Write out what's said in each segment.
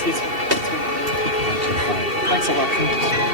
Thanks a lot.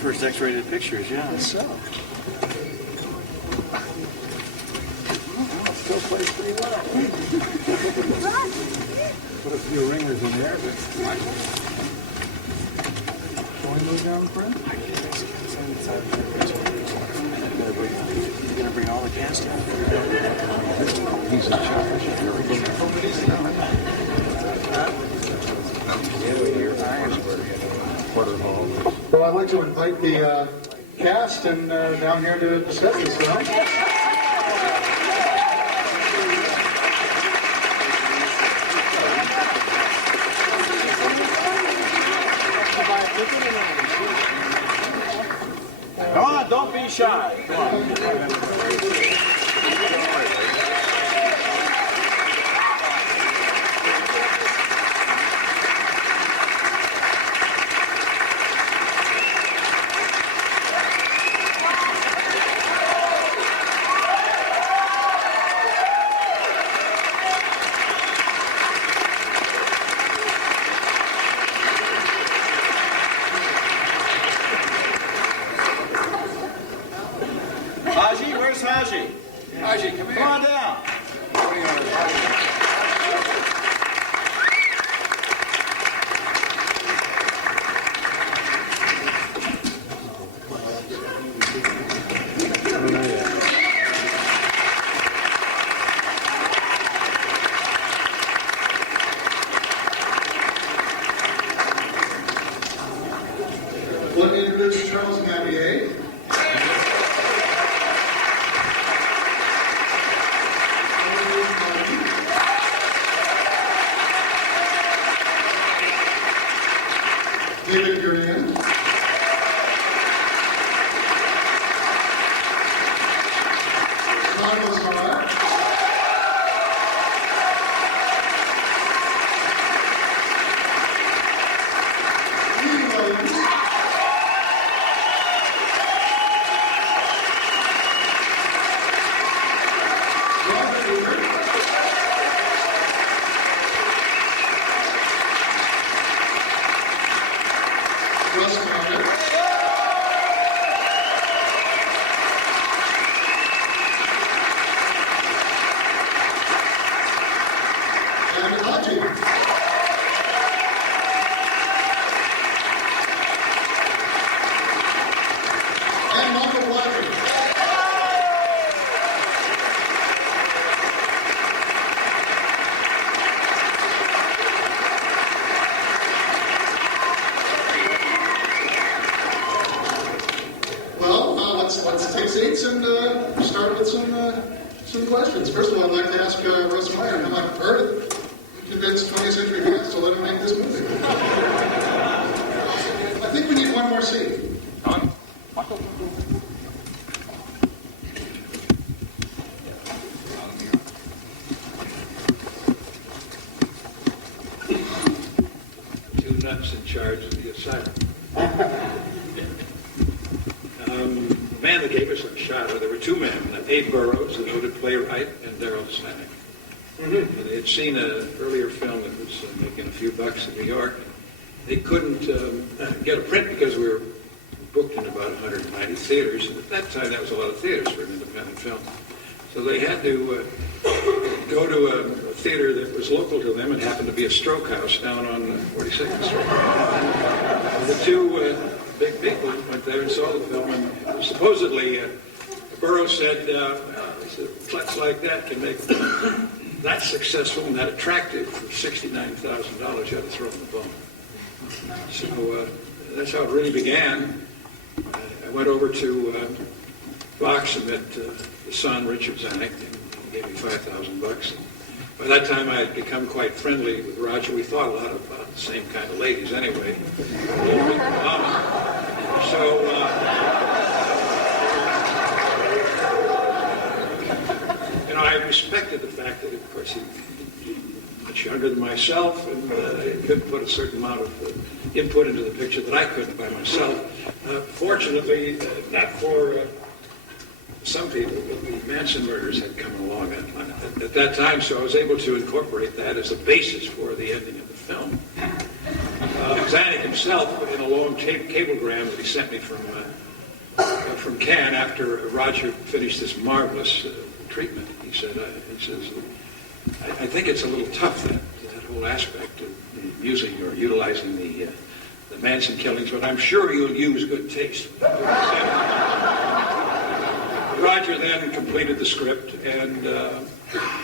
first X-rated pictures, yeah. So. Still plays pretty well. Put a few ringers in there, but... Can we move down, friend? You're going to bring all the cast out? He's in charge. Well, I'd like to invite the cast and down here to discuss this film. Come on, don't be shy. Come on. Haji, where's Haji? Haji, come here. Come on down. Let me introduce Charles Napier. David Gurian. LaZar. Edy Williams. Robert Rosen. Russ Meyer. And Haji. And Michael Blodgett. Well, let's take seats and start with some questions. First of all, I'd like to ask Russ Meyer how I've heard it. Convinced 20th Century Fox to let him make this movie. I think we need one more seat. On. Two nuts in charge of the asylum. The man that gave us a shot, there were two men, Abe Burroughs, a noted playwright, and Darrell Stanek. And they had seen an earlier film that was making a few bucks in New York. They couldn't get a print because we were booked in about 190 theaters, and at that time that was a lot of theaters for an independent film. So they had to go to a theater that was local to them and happened to be a stroke house down on 42nd Street. And the two big people went there and saw the film, and supposedly Burroughs said, klutz like that can make that successful and that attractive for $69,000, you had to throw in the bone. So that's how it really began. I went over to Fox and met the son, Richard Zanuck, and he gave me $5,000. By that time, I had become quite friendly with Roger. We thought a lot about the same kind of ladies anyway. I respected the fact that, of course, he was much younger than myself, and he couldn't put a certain amount of input into the picture that I couldn't by myself. Fortunately, not for some people, but the Manson murders had come along at that time, so I was able to incorporate that as a basis for the ending of the film. Zanuck himself, in a long cablegram that he sent me from Cannes after Roger finished this marvelous treatment, he says, I think it's a little tough, that whole aspect of using or utilizing the Manson killings, but I'm sure you'll use good taste. Roger then completed the script, and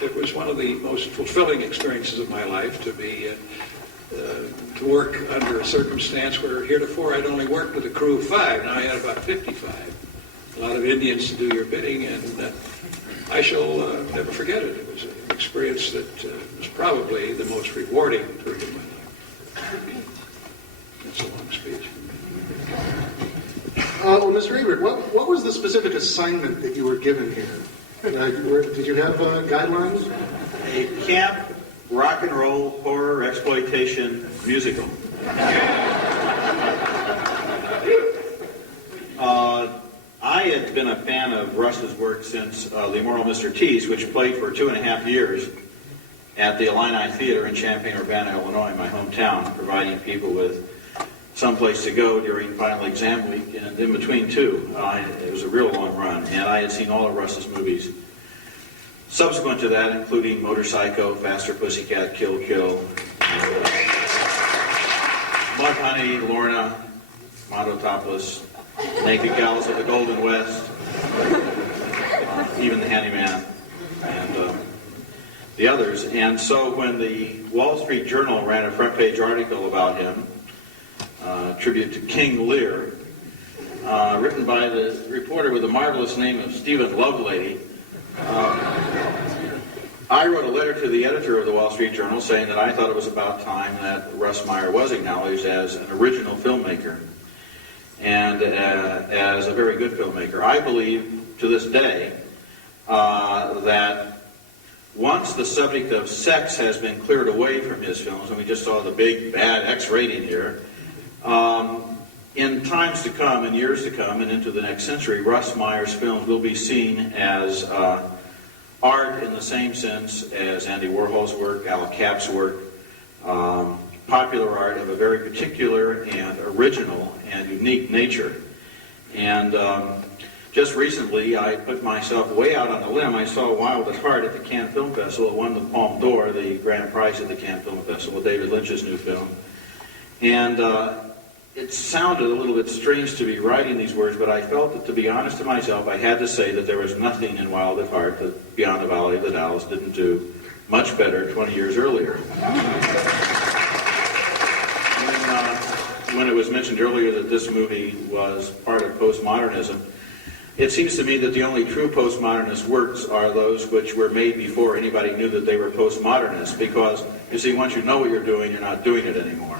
it was one of the most fulfilling experiences of my life to be to work under a circumstance where heretofore I'd only worked with a crew of 5. Now I had about 55. A lot of Indians to do your bidding, and I shall never forget it. It was an experience that was probably the most rewarding period of my life. That's a long speech. Well, Mr. Ebert, what was the specific assignment that you were given here? Did you have guidelines? A camp rock and roll horror exploitation musical. I had been a fan of Russ's work since The Immoral Mr. Tease, which played for 2.5 years at the Illini Theater in Champaign-Urbana, Illinois, my hometown, providing people with someplace to go during final exam week, and in between two. It was a real long run, and I had seen all of Russ's movies subsequent to that, including Motorcycle, Faster Pussycat, Kill Kill, Mudhoney, Lorna, Montotopoulos, Naked Gals of the Golden West, even The Handyman, and the others. And so when the Wall Street Journal ran a front page article about him, tribute to King Lear, written by the reporter with the marvelous name of Stephen Lovelady, I wrote a letter to the editor of the Wall Street Journal saying that I thought it was about time that Russ Meyer was acknowledged as an original filmmaker and as a very good filmmaker. I believe to this day that once the subject of sex has been cleared away from his films, and we just saw the big bad X rating here, in times to come, in years to come, and into the next century, Russ Meyer's films will be seen as art in the same sense as Andy Warhol's work, Al Cap's work, popular art of a very particular and original and unique nature. And just recently, I put myself way out on a limb. I saw Wild at Heart at the Cannes Film Festival. It won the Palme d'Or, the grand prize at the Cannes Film Festival, David Lynch's new film. And it sounded a little bit strange to be writing these words, but I felt that, to be honest to myself, I had to say that there was nothing in Wild at Heart that Beyond the Valley of the Dolls didn't do much better 20 years earlier. When it was mentioned earlier that this movie was part of postmodernism, it seems to me that the only true postmodernist works are those which were made before anybody knew that they were postmodernists, because, you see, once you know what you're doing, you're not doing it anymore.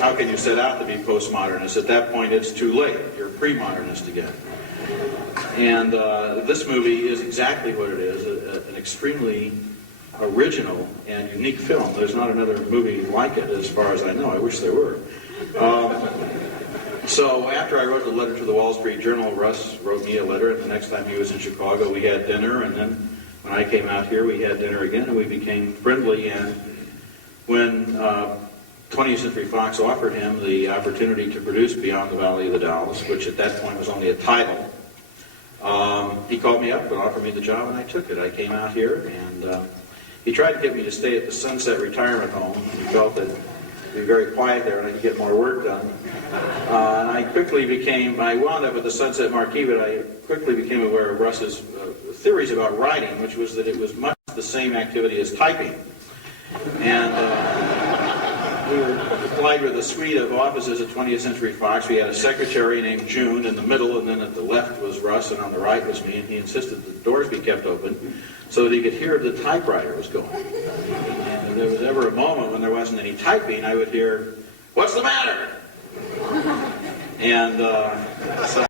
How can you set out to be postmodernist? At that point, it's too late. You're pre-modernist again. And this movie is exactly what it is, an extremely original and unique film. There's not another movie like it, as far as I know. I wish there were. So after I wrote the letter to the Wall Street Journal, Russ wrote me a letter, and the next time he was in Chicago, we had dinner, and then when I came out here, we had dinner again, and we became friendly. And when 20th Century Fox offered him the opportunity to produce Beyond the Valley of the Dolls, which at that point was only a title, he called me up and offered me the job, and I took it. I came out here, and he tried to get me to stay at the Sunset Retirement Home. He felt that it'd be very quiet there and I could get more work done. And I wound up at the Sunset Marquee, but I quickly became aware of Russ's theories about writing, which was that it was much the same activity as typing. And we were supplied with a suite of offices at 20th Century Fox. We had a secretary named June in the middle, and then at the left was Russ, and on the right was me, and he insisted that the doors be kept open so that he could hear if the typewriter was going. And if there was ever a moment when there wasn't any typing, I would hear, "What's the matter?" And so